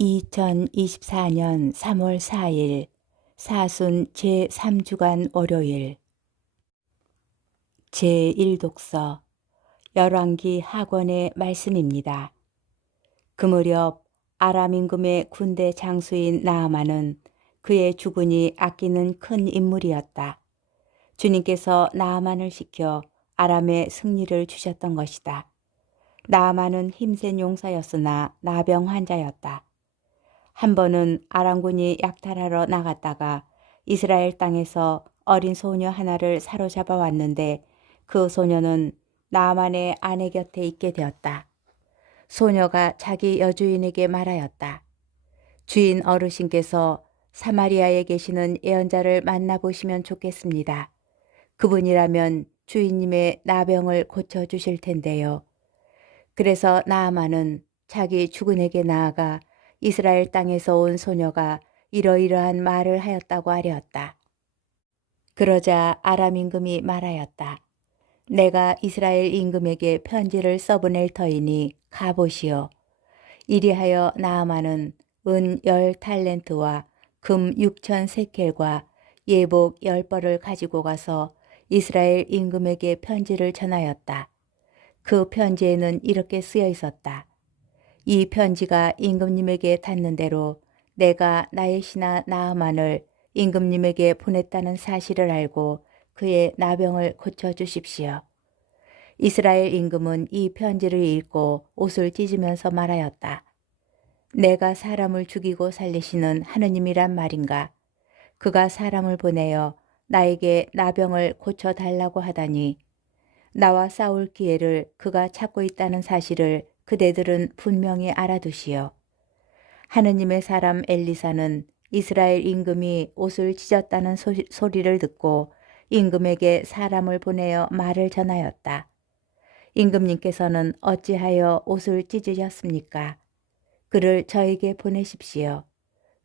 2024년 3월 4일 사순 제3주간 월요일 제1독서 열왕기 하권의 말씀입니다. 그 무렵 아람 임금의 군대 장수인 나아만은 그의 주군이 아끼는 큰 인물이었다. 주님께서 나아만을 시켜 아람에 승리를 주셨던 것이다. 나아만은 힘센 용사였으나 나병 환자였다. 한 번은 아람군이 약탈하러 나갔다가 이스라엘 땅에서 어린 소녀 하나를 사로잡아 왔는데 그 소녀는 나아만의 아내 곁에 있게 되었다. 소녀가 자기 여주인에게 말하였다. 주인 어르신께서 사마리아에 계시는 예언자를 만나보시면 좋겠습니다. 그분이라면 주인님의 나병을 고쳐주실 텐데요. 그래서 나아만은 자기 주군에게 나아가 이스라엘 땅에서 온 소녀가 이러이러한 말을 하였다고 아뢰었다. 그러자 아람 임금이 말하였다. 내가 이스라엘 임금에게 편지를 써보낼 터이니 가보시오. 이리하여 나아만은 은 10달란트와 금 6천 세켈과 예복 10벌을 가지고 가서 이스라엘 임금에게 편지를 전하였다. 그 편지에는 이렇게 쓰여 있었다. 이 편지가 임금님에게 닿는 대로 내가 나의 신하 나아만을 임금님에게 보냈다는 사실을 알고 그의 나병을 고쳐주십시오. 이스라엘 임금은 이 편지를 읽고 옷을 찢으면서 말하였다. 내가 사람을 죽이고 살리시는 하느님이란 말인가? 그가 사람을 보내어 나에게 나병을 고쳐달라고 하다니 나와 싸울 기회를 그가 찾고 있다는 사실을 그대들은 분명히 알아두시오. 하느님의 사람 엘리사는 이스라엘 임금이 옷을 찢었다는 소리를 듣고 임금에게 사람을 보내어 말을 전하였다. 임금님께서는 어찌하여 옷을 찢으셨습니까? 그를 저에게 보내십시오.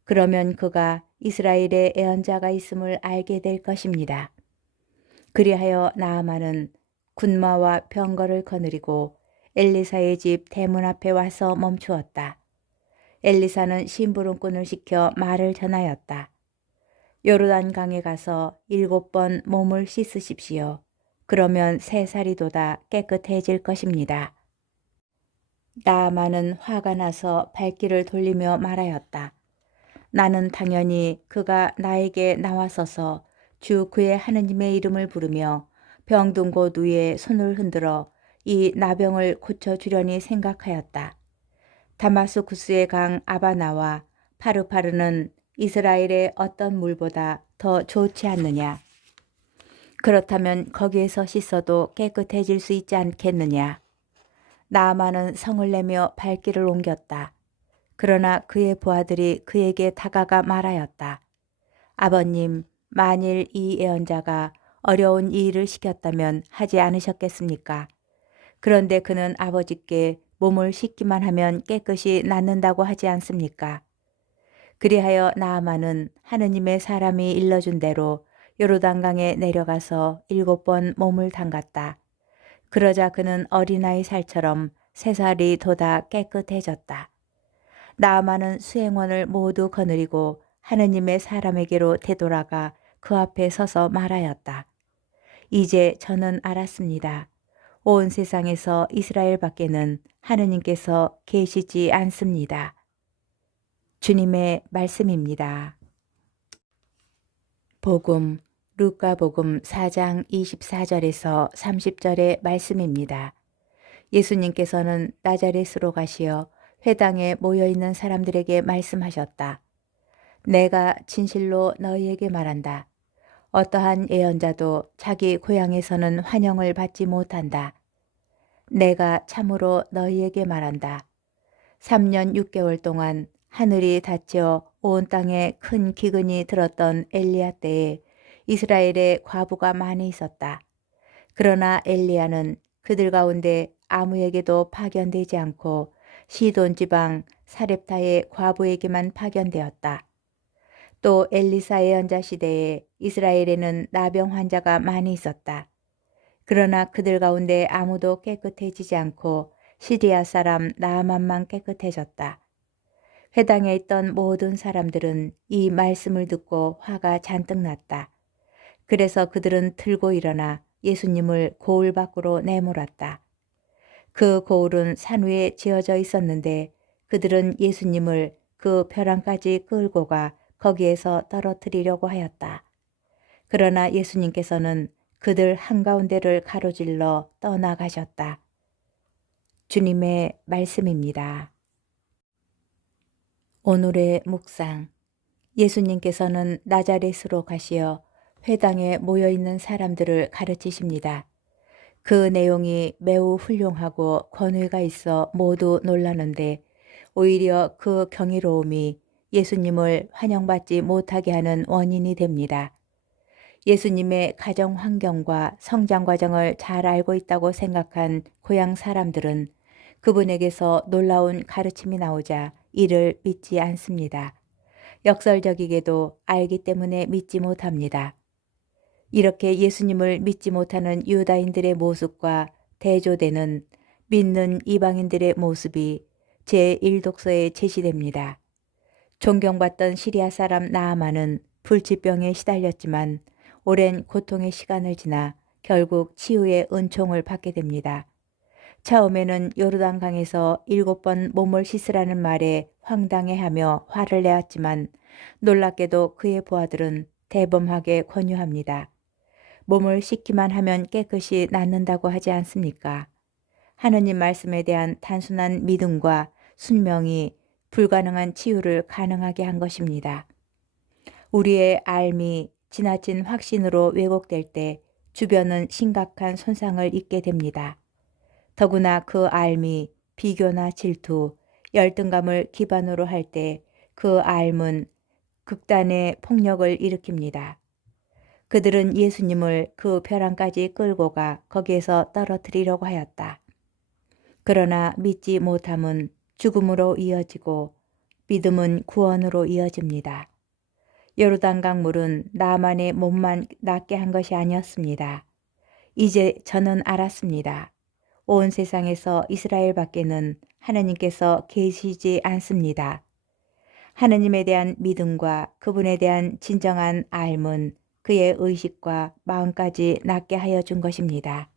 그러면 그가 이스라엘에 예언자가 있음을 알게 될 것입니다. 그리하여 나아만은 군마와 병거를 거느리고 엘리사의 집 대문 앞에 와서 멈추었다. 엘리사는 심부름꾼을 시켜 말을 전하였다. 요르단 강에 가서 7번 몸을 씻으십시오. 그러면 3살이 돋아 깨끗해질 것입니다. 나아만은 화가 나서 발길을 돌리며 말하였다. 나는 당연히 그가 나에게 나와서서 주 그의 하느님의 이름을 부르며 병든 곳 위에 손을 흔들어 이 나병을 고쳐주려니 생각하였다. 다마스쿠스의 강 아바나와 파르파르는 이스라엘의 어떤 물보다 더 좋지 않느냐? 그렇다면 거기에서 씻어도 깨끗해질 수 있지 않겠느냐? 나아만은 성을 내며 발길을 옮겼다. 그러나 그의 부하들이 그에게 다가가 말하였다. 아버님, 만일 이 예언자가 어려운 이 일을 시켰다면 하지 않으셨겠습니까? 그런데 그는 아버지께 몸을 씻기만 하면 깨끗이 낫는다고 하지 않습니까? 그리하여 나아만은 하느님의 사람이 일러준 대로 요르단강에 내려가서 7번 몸을 담갔다. 그러자 그는 어린아이 살처럼 3살이 돋아 깨끗해졌다. 나아만은 수행원을 모두 거느리고 하느님의 사람에게로 되돌아가 그 앞에 서서 말하였다. 이제 저는 알았습니다. 온 세상에서 이스라엘 밖에는 하느님께서 계시지 않습니다. 주님의 말씀입니다. 복음 루카복음 4장 24절에서 30절의 말씀입니다. 예수님께서는 나자렛으로 가시어 회당에 모여있는 사람들에게 말씀하셨다. 내가 진실로 너희에게 말한다. 어떠한 예언자도 자기 고향에서는 환영을 받지 못한다. 내가 참으로 너희에게 말한다. 3년 6개월 동안 하늘이 닫혀 온 땅에 큰 기근이 들었던 엘리야 때에 이스라엘에 과부가 많이 있었다. 그러나 엘리야는 그들 가운데 아무에게도 파견되지 않고 시돈 지방 사렙타의 과부에게만 파견되었다. 또 엘리사 예언자 시대에 이스라엘에는 나병 환자가 많이 있었다. 그러나 그들 가운데 아무도 깨끗해지지 않고 시리아 사람 나아만만 깨끗해졌다. 회당에 있던 모든 사람들은 이 말씀을 듣고 화가 잔뜩 났다. 그래서 그들은 들고 일어나 예수님을 고을 밖으로 내몰았다. 그 고을은 산 위에 지어져 있었는데 그들은 예수님을 그 벼랑까지 끌고 가 거기에서 떨어뜨리려고 하였다. 그러나 예수님께서는 그들 한가운데를 가로질러 떠나가셨다. 주님의 말씀입니다. 오늘의 묵상. 예수님께서는 나자렛으로 가시어 회당에 모여있는 사람들을 가르치십니다. 그 내용이 매우 훌륭하고 권위가 있어 모두 놀라는데 오히려 그 경이로움이 예수님을 환영받지 못하게 하는 원인이 됩니다. 예수님의 가정 환경과 성장 과정을 잘 알고 있다고 생각한 고향 사람들은 그분에게서 놀라운 가르침이 나오자 이를 믿지 않습니다. 역설적이게도 알기 때문에 믿지 못합니다. 이렇게 예수님을 믿지 못하는 유다인들의 모습과 대조되는 믿는 이방인들의 모습이 제1독서에 제시됩니다. 존경받던 시리아 사람 나아만은 불치병에 시달렸지만 오랜 고통의 시간을 지나 결국 치유의 은총을 받게 됩니다. 처음에는 요르단강에서 7번 몸을 씻으라는 말에 황당해하며 화를 내었지만 놀랍게도 그의 부하들은 대범하게 권유합니다. 몸을 씻기만 하면 깨끗이 낫는다고 하지 않습니까? 하느님 말씀에 대한 단순한 믿음과 순명이 불가능한 치유를 가능하게 한 것입니다. 우리의 알미, 지나친 확신으로 왜곡될 때 주변은 심각한 손상을 입게 됩니다. 더구나 그 알미, 비교나 질투, 열등감을 기반으로 할 때 그 알은 극단의 폭력을 일으킵니다. 그들은 예수님을 그 벼랑까지 끌고 가 거기에서 떨어뜨리려고 하였다. 그러나 믿지 못함은 죽음으로 이어지고 믿음은 구원으로 이어집니다. 요르단강 물은 나만의 몸만 낫게 한 것이 아니었습니다. 이제 저는 알았습니다. 온 세상에서 이스라엘 밖에는 하나님께서 계시지 않습니다. 하나님에 대한 믿음과 그분에 대한 진정한 알은 그의 의식과 마음까지 낫게 하여 준 것입니다.